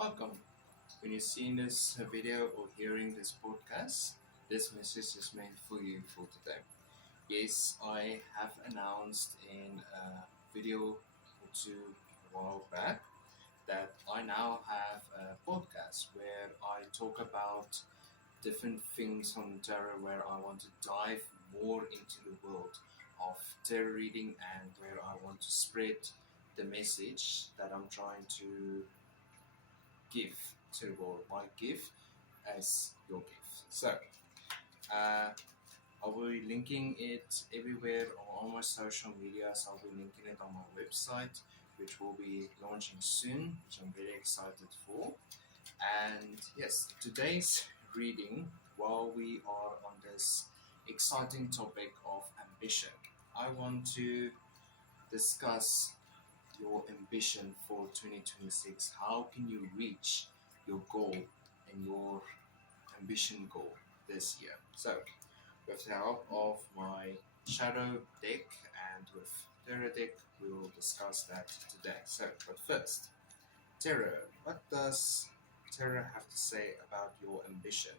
Welcome. When you're seeing this video or hearing this podcast, this message is meant for you for today. Yes, I have announced in a video or two a while back that I now have a podcast where I talk about different things on tarot where I want to dive more into the world of tarot reading and where I want to spread the message that I'm trying to give to the world, my gift as your gift. So, uh, I will be linking it everywhere on all my social medias. I'll be linking it on my website, which will be launching soon, which I'm very excited for. And yes, today's reading, while we are on this exciting topic of ambition, I want to discuss your ambition for 2026. How can you reach your goal and your ambition goal this year? So, with the help of my shadow deck and with tarot deck, we will discuss that today. So, but first, tarot. What does tarot have to say about your ambition?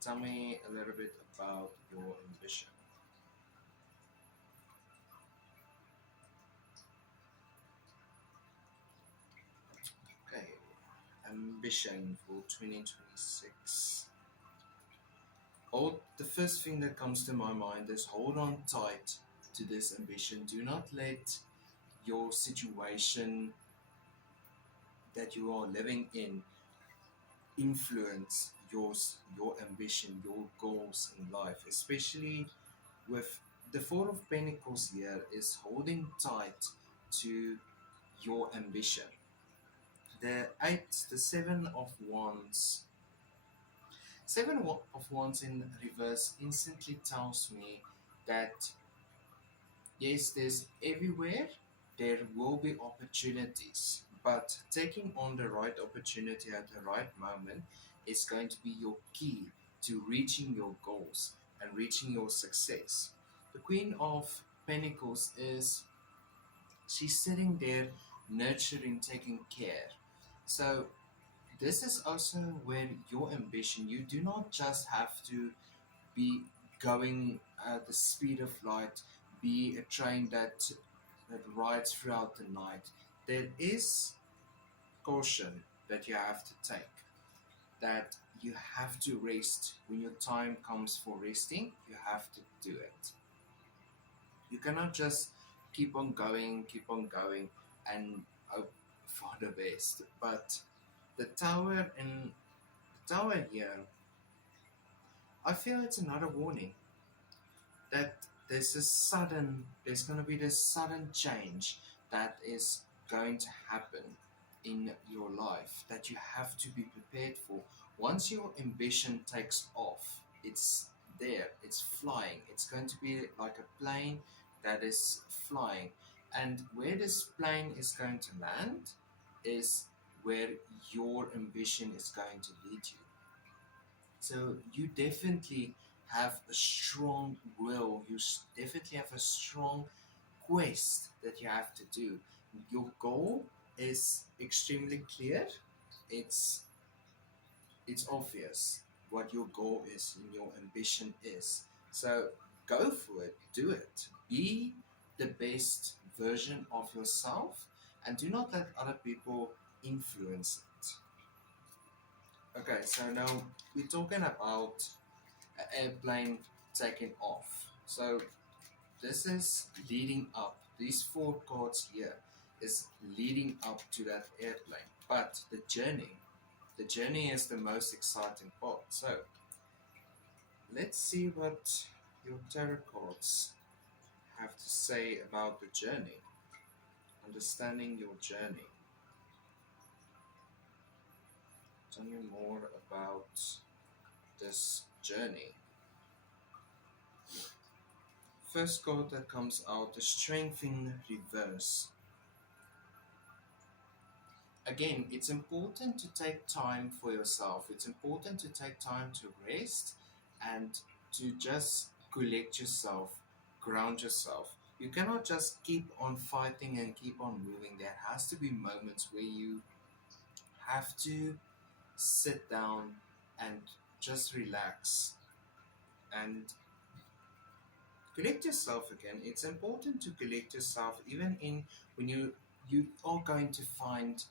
Tell me a little bit about your ambition. Okay, ambition for 2026. The first thing that comes to my mind is hold on tight to this ambition. Do not let your situation that you are living in influence your ambition, your goals in life, especially with the Four of Pentacles here is holding tight to your ambition. The Seven of Wands in reverse instantly tells me that yes, there's everywhere there will be opportunities, but taking on the right opportunity at the right moment is going to be your key to reaching your goals and reaching your success. The Queen of Pentacles is she's sitting there nurturing, taking care. So this is also where your ambition, you do not just have to be going at the speed of light, be a train that rides throughout the night. There is caution that you have to take, that you have to rest. When your time comes for resting, you have to do it. You cannot just keep on going, and hope for the best. But the tower here, I feel it's another warning that there's going to be this sudden change that is going to happen in your life that you have to be prepared for. Once your ambition takes off, it's there, it's flying. It's going to be like a plane that is flying. And where this plane is going to land is where your ambition is going to lead you. So you definitely have a strong will. Definitely have a strong quest that you have to do. Your goal is extremely clear. It's it's obvious what your goal is and your ambition is. So go for it. Do it. Be the best version of yourself, and do not let other people influence it. Okay, so now we're talking about an airplane taking off. So this is leading up. These four cards here is leading up to that airplane. But the journey is the most exciting part. So let's see what your tarot cards have to say about the journey. Understanding your journey. Tell me more about this journey. First card that comes out, the Strength in Reverse. Again, it's important to take time for yourself. It's important to take time to rest and to just collect yourself, ground yourself. You cannot just keep on fighting and keep on moving. There has to be moments where you have to sit down and just relax and collect yourself again. It's important to collect yourself even in when you are going to find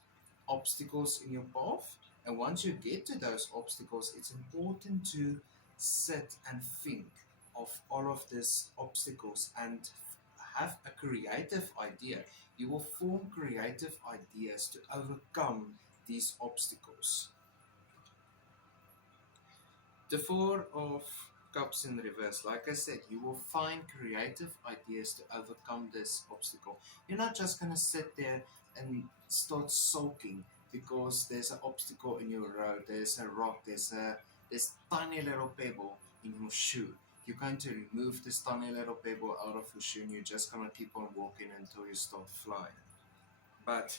obstacles in your path. And once you get to those obstacles, it's important to sit and think of all of these obstacles and have a creative idea. You will form creative ideas to overcome these obstacles. The Four of Cups in reverse, like I said, you will find creative ideas to overcome this obstacle. You're not just going to sit there and start sulking because there's an obstacle in your road, there's a rock, there's tiny little pebble in your shoe. You're going to remove this tiny little pebble out of your shoe and you're just going to keep on walking until you start flying. But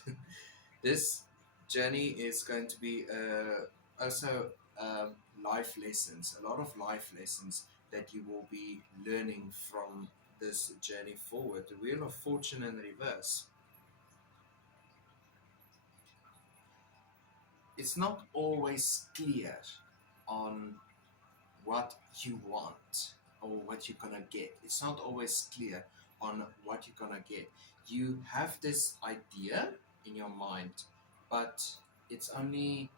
this journey is going to be also life lessons, a lot of life lessons that you will be learning from this journey forward. The Wheel of Fortune in reverse. It's not always clear on what you want or what you're gonna get. It's not always clear on what you're gonna get. You have this idea in your mind, but it's only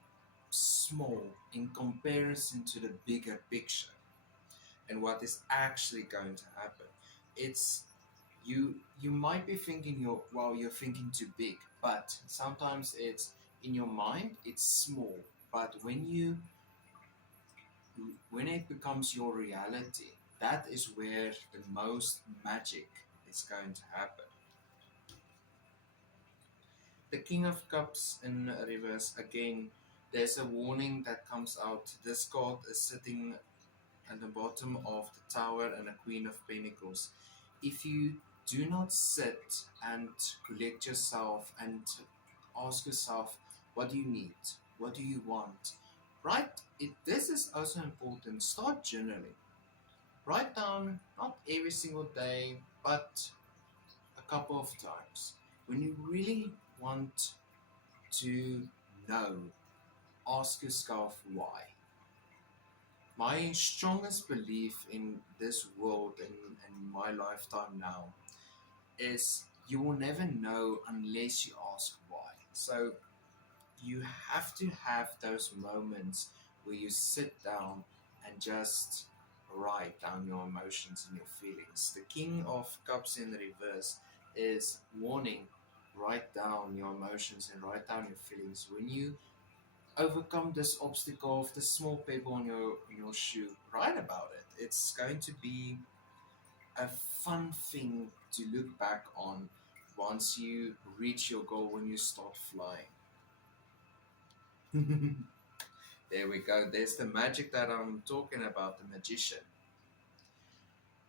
small in comparison to the bigger picture and what is actually going to happen. It's you might be thinking you're thinking too big, but sometimes it's in your mind it's small. But when it becomes your reality, that is where the most magic is going to happen. The King of Cups in reverse again. There's a warning that comes out. This card is sitting at the bottom of the Tower and a Queen of Pentacles. If you do not sit and collect yourself and ask yourself, what do you need? What do you want? Right? This is also important. Start journaling. Write down, not every single day, but a couple of times. When you really want to know, ask yourself why. My strongest belief in this world and my lifetime now is you will never know unless you ask why. So you have to have those moments where you sit down and just write down your emotions and your feelings. The King of Cups in reverse is warning, write down your emotions and write down your feelings. When you overcome this obstacle of the small pebble in your shoe, write about it. It's going to be a fun thing to look back on once you reach your goal when you start flying. There we go. There's the magic that I'm talking about, the magician.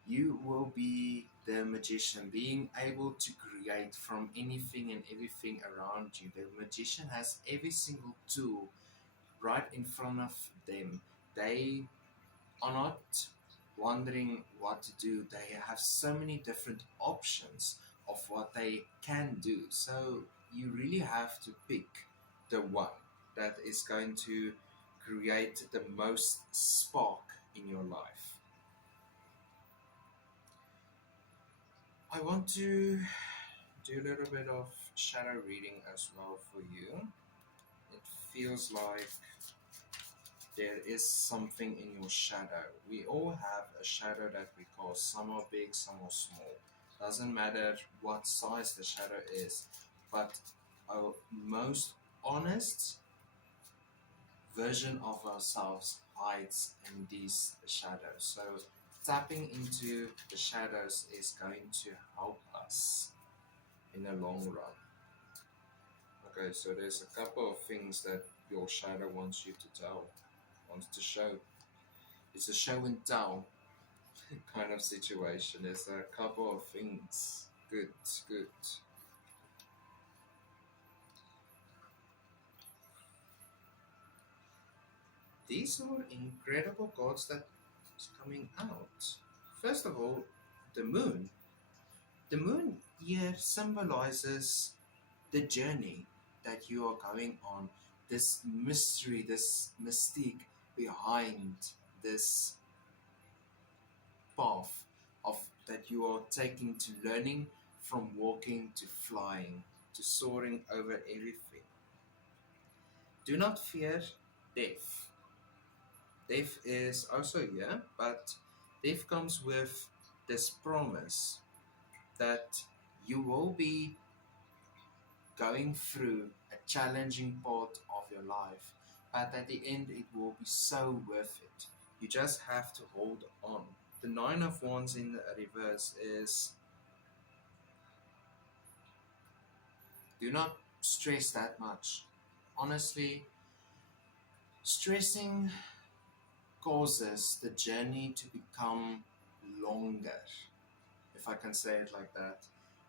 You will be the magician, being able to create from anything and everything around you. The magician has every single tool right in front of them. They are not wondering what to do. They have so many different options of what they can do. So you really have to pick the one that is going to create the most spark in your life. I want to do a little bit of shadow reading as well for you. It feels like there is something in your shadow. We all have a shadow that we call, some are big, some are small. Doesn't matter what size the shadow is, but our most honest version of ourselves hides in these shadows. So tapping into the shadows is going to help us in the long run. Okay, so there's a couple of things that your shadow wants you to tell, wants to show. It's a show and tell kind of situation. There's a couple of things. Good, good. These are incredible cards that is coming out. First of all, the moon. The moon here symbolizes the journey that you are going on, this mystery, this mystique behind this path of that you are taking to learning, from walking to flying to soaring over everything. Do not fear death. Death is also here, but death comes with this promise that you will be going through a challenging part of your life, but at the end it will be so worth it. You just have to hold on. The Nine of Wands in the reverse is, do not stress that much. Honestly, stressing causes the journey to become longer, if I can say it like that.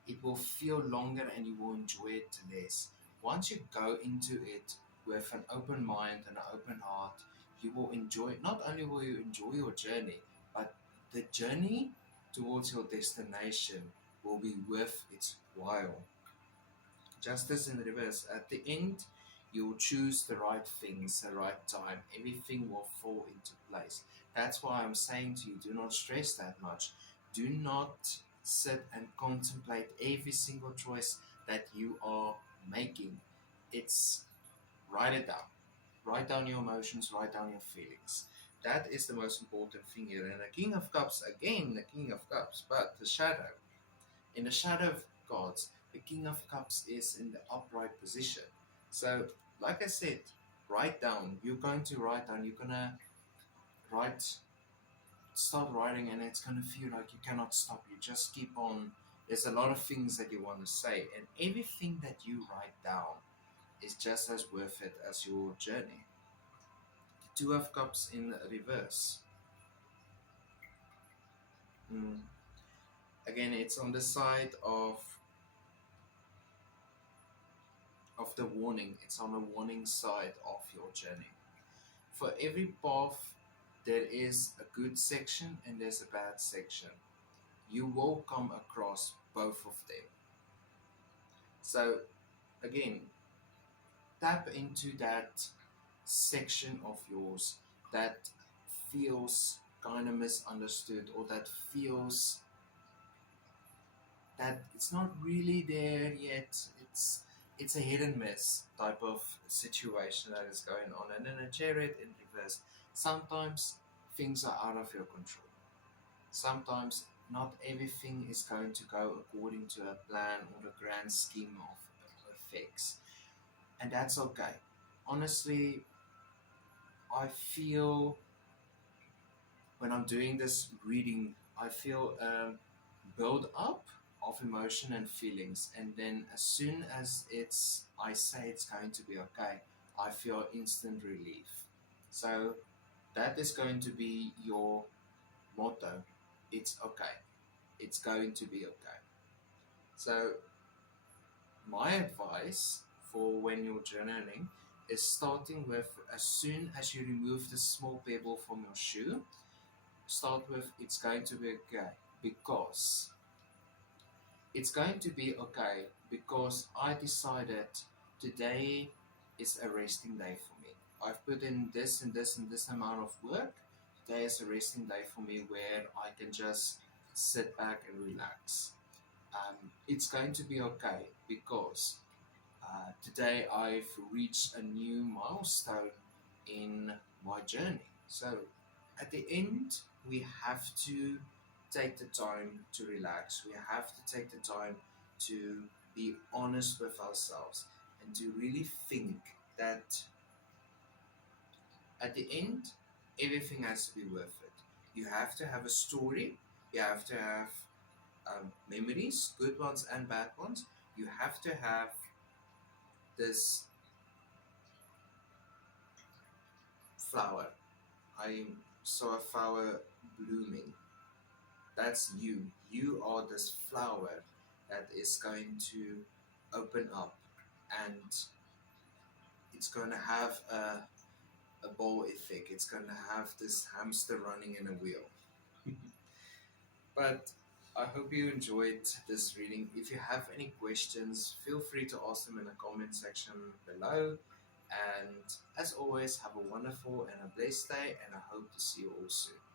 It will feel longer and you will enjoy it less. Once you go into it with an open mind and an open heart, you will enjoy, not only will you enjoy your journey, but the journey towards your destination will be worth its while. Just as in reverse, at the end, you'll choose the right things, the right time. Everything will fall into place. That's why I'm saying to you, do not stress that much. Do not sit and contemplate every single choice that you are making. It's write it down. Write down your emotions, write down your feelings. That is the most important thing here. And the King of Cups, again, the King of Cups, but the shadow. In the shadow of cards, the King of Cups is in the upright position. So, like I said, write down. You're going to write down. You're going to write, start writing, and it's going to feel like you cannot stop. You just keep on. There's a lot of things that you want to say, and everything that you write down is just as worth it as your journey. The Two of Cups in reverse. Mm. Again, it's on the side of the warning. It's on the warning side of your journey. For every path, there is a good section and there's a bad section. You will come across both of them. So, again, tap into that section of yours that feels kind of misunderstood, or that feels that it's not really there yet. It's a hit and miss type of situation that is going on. And then a Chariot in reverse. Sometimes things are out of your control. Sometimes not everything is going to go according to a plan or the grand scheme of effects. And that's okay. Honestly, I feel when I'm doing this reading, I feel a build up of emotion and feelings, and then as soon as I say it's going to be okay, I feel instant relief. So that is going to be your motto. It's okay. It's going to be okay. So my advice for when you're journaling is starting with, as soon as you remove the small pebble from your shoe, start with it's going to be okay, because it's going to be okay because I decided today is a resting day for me. I've put in this and this and this amount of work. Today is a resting day for me where I can just sit back and relax. It's going to be okay because today I've reached a new milestone in my journey. So at the end, we have to take the time to relax. We have to take the time to be honest with ourselves and to really think that at the end, everything has to be worth it. You have to have a story. You have to have memories, good ones and bad ones. You have to have this flower. I saw a flower blooming. That's you. You are this flower that is going to open up, and it's going to have a ball effect. It's going to have this hamster running in a wheel. But I hope you enjoyed this reading. If you have any questions, feel free to ask them in the comment section below. And as always, have a wonderful and a blessed day, and I hope to see you all soon.